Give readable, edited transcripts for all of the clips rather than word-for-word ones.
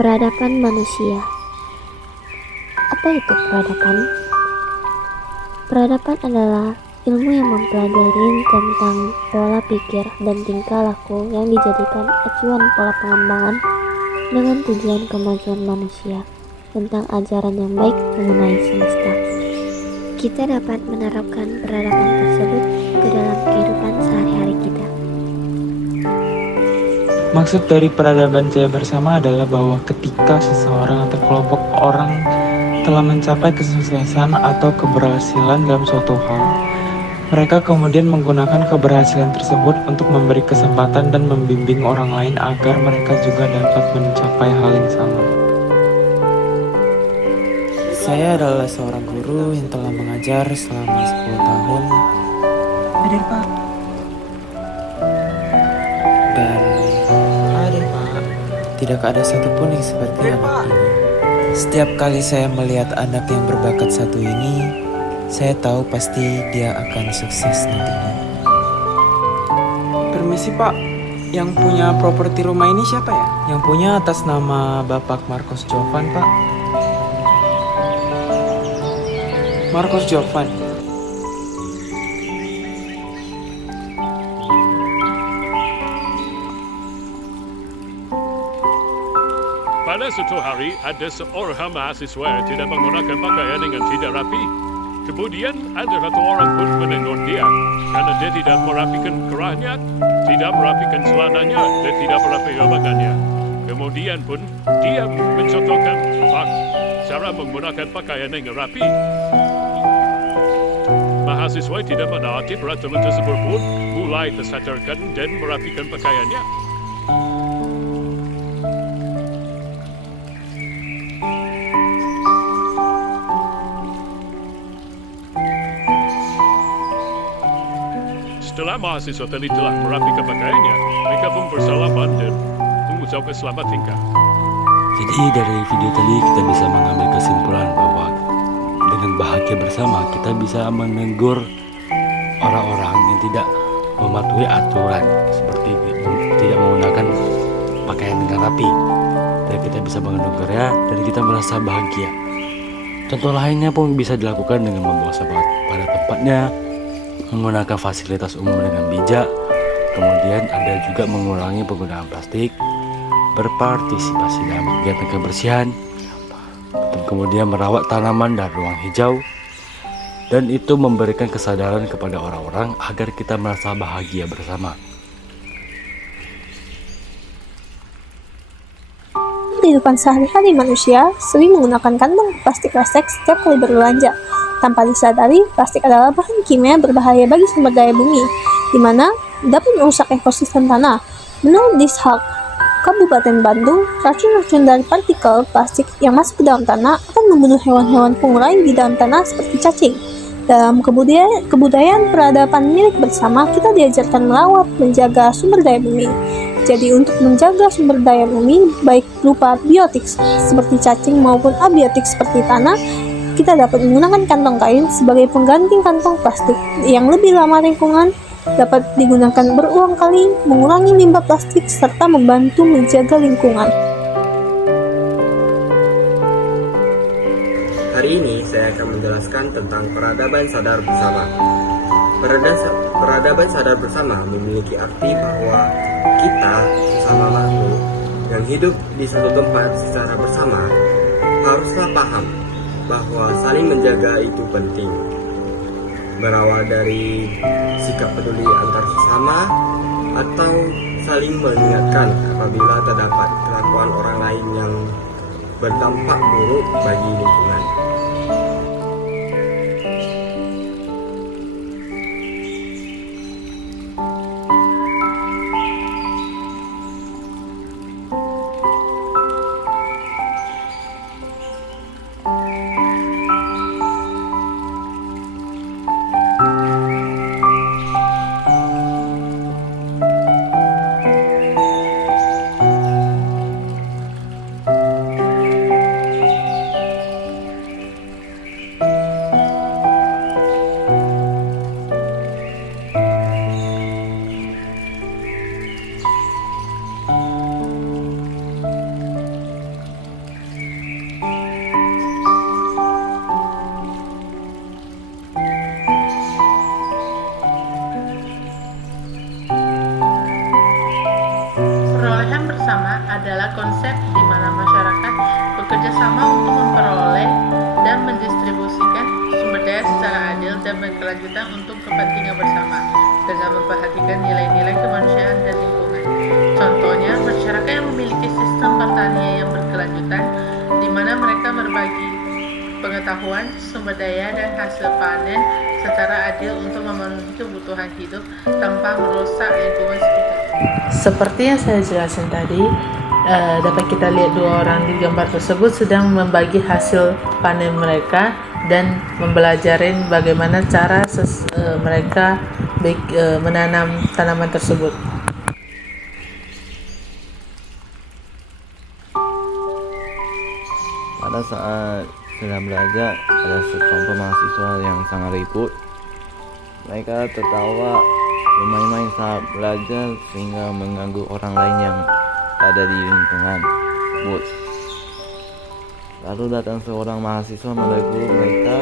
Peradaban manusia. Apa itu peradaban? Peradaban adalah ilmu yang mempelajari tentang pola pikir dan tingkah laku yang dijadikan acuan pola pengembangan dengan tujuan kemajuan manusia tentang ajaran yang baik mengenai semesta. Kita dapat menerapkan peradaban tersebut ke dalam kehidupan sehari-hari kita. Maksud dari peradaban jaya bersama adalah bahwa ketika seseorang atau kelompok orang telah mencapai kesuksesan atau keberhasilan dalam suatu hal, mereka kemudian menggunakan keberhasilan tersebut untuk memberi kesempatan dan membimbing orang lain agar mereka juga dapat mencapai hal yang sama. Saya adalah seorang guru yang telah mengajar selama 10 tahun. Hadir, Pak. Dan tidak ada satupun yang seperti anak ini. Setiap kali saya melihat anak yang berbakat satu ini, saya tahu pasti dia akan sukses nantinya. Permisi Pak, yang punya properti rumah ini siapa ya? Yang punya atas nama Bapak Marcos Jovan, Pak. Marcos Jovan. Pada suatu hari, ada seorang mahasiswa yang tidak menggunakan pakaian dengan tidak rapi. Kemudian, ada satu orang pun menegur dia karena dia tidak merapikan kerahnya, tidak merapikan celananya, dan tidak merapikan badannya. Kemudian pun, dia mencontohkan cara menggunakan pakaian yang rapi. Mahasiswa tidak menaati peraturan tersebut pun mulai tersadarkan dan merapikan pakaiannya. Setelah mahasiswa tadi telah merapikan pakaiannya, mereka pun bersalaman dan mengucapkan selamat tingkah. Jadi dari video tadi kita bisa mengambil kesimpulan bahwa dengan bahagia bersama kita bisa menegur orang-orang yang tidak mematuhi aturan seperti tidak menggunakan pakaian dengan rapi. Dan kita bisa menegurnya dan kita merasa bahagia. Contoh lainnya pun bisa dilakukan dengan membawa sahabat pada tempatnya, menggunakan fasilitas umum dengan bijak, kemudian ada juga mengurangi penggunaan plastik, berpartisipasi dalam kegiatan kebersihan, kemudian merawat tanaman dan ruang hijau, dan itu memberikan kesadaran kepada orang-orang agar kita merasa bahagia bersama. Kehidupan sehari-hari manusia sering menggunakan kantong plastik kresek setiap kali berbelanja. Tanpa disadari, plastik adalah bahan kimia berbahaya bagi sumber daya bumi, di mana dapat merusak ekosistem tanah. Menurut Dishak, Kabupaten Bandung, racun-racun dari partikel plastik yang masuk ke dalam tanah akan membunuh hewan-hewan pengurai di dalam tanah seperti cacing. Dalam kebudayaan peradaban milik bersama, kita diajarkan merawat, menjaga sumber daya bumi. Jadi untuk menjaga sumber daya bumi, baik berupa biotik seperti cacing maupun abiotik seperti tanah, kita dapat menggunakan kantong kain sebagai pengganti kantong plastik yang lebih ramah lingkungan, dapat digunakan berulang kali, mengurangi limbah plastik, serta membantu menjaga lingkungan. Hari ini saya akan menjelaskan tentang peradaban sadar bersama. Peradaban sadar bersama memiliki arti bahwa kita sesama makhluk yang hidup di satu tempat secara bersama haruslah paham bahwa saling menjaga itu penting. Berawal dari sikap peduli antar sesama atau saling mengingatkan apabila terdapat kelakuan orang lain yang berdampak buruk bagi lingkungan. adalah konsep di mana masyarakat bekerja sama untuk memperoleh dan mendistribusikan sumber daya secara adil dan berkelanjutan untuk kepentingan bersama dengan memperhatikan nilai-nilai kemanusiaan dan lingkungan. Contohnya, masyarakat yang memiliki sistem pertanian yang berkelanjutan di mana mereka berbagi pengetahuan, sumber daya, dan hasil panen secara adil untuk memenuhi kebutuhan hidup tanpa merusak lingkungan sekitar. Seperti yang saya jelaskan tadi, dapat kita lihat dua orang di gambar tersebut sedang membagi hasil panen mereka dan mempelajarin bagaimana cara mereka menanam tanaman tersebut. Pada saat sedang belajar, ada sekelompok mahasiswa yang sangat ribut. Mereka tertawa, bermain-main saat belajar sehingga mengganggu orang lain yang ada di lingkungan tersebut. Lalu datang seorang mahasiswa menegur mereka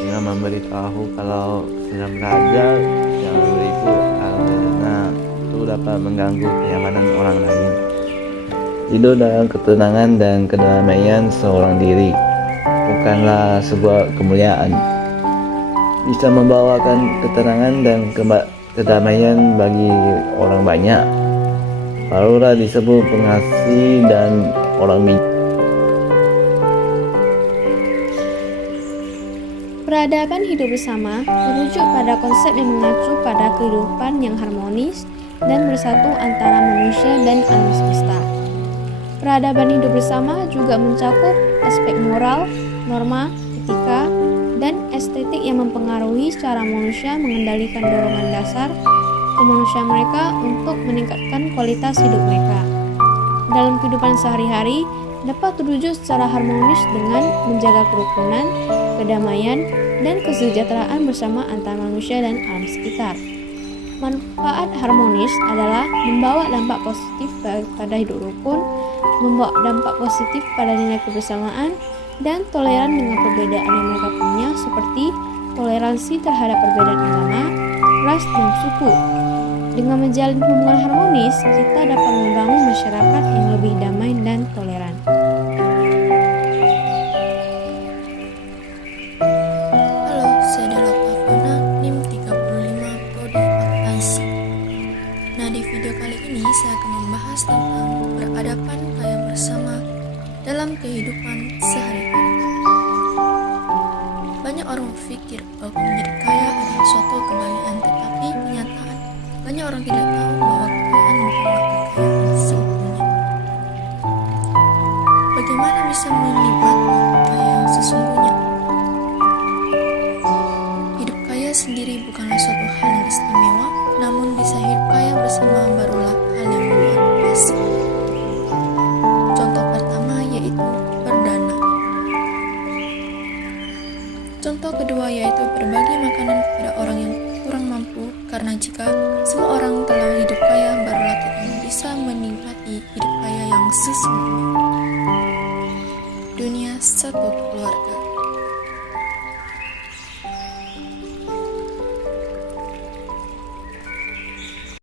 dengan memberitahu kalau sedang belajar jangan ribut karena itu dapat mengganggu kenyamanan orang lain. Tidur dalam ketenangan dan kedamaian seorang diri bukanlah sebuah kemuliaan. Bisa membawakan ketenangan dan kedamaian bagi orang banyak. Barulah disebut pengasih dan orang bijak. Peradaban hidup bersama merujuk pada konsep yang mengacu pada kehidupan yang harmonis dan bersatu antara manusia dan alam semesta. Peradaban hidup bersama juga mencakup aspek moral, norma, etika, dan estetik yang mempengaruhi cara manusia mengendalikan dorongan dasar kemanusiaan mereka untuk meningkatkan kualitas hidup mereka. Dalam kehidupan sehari-hari, dapat terwujud secara harmonis dengan menjaga kerukunan, kedamaian, dan kesejahteraan bersama antara manusia dan alam sekitar. Manfaat harmonis adalah membawa dampak positif pada hidup rukun, membawa dampak positif pada nilai kebersamaan, dan toleran dengan perbedaan yang mereka punya seperti toleransi terhadap perbedaan agama, ras, dan suku. Dengan menjalin hubungan harmonis, kita dapat membangun masyarakat yang lebih damai dan toleran. Halo, saya adalah Pavana, NIM 35 Prodi Akuntansi. Nah, di video kali ini saya akan membahas tentang peradaban kaya bersama dalam kehidupan sehari-hari. Banyak orang berpikir bahwa menjadi kaya adalah suatu kebahagiaan, tetapi kenyataan banyak orang tidak tahu bahwa kekayaan bukanlah kekayaan seutuhnya. Bagaimana bisa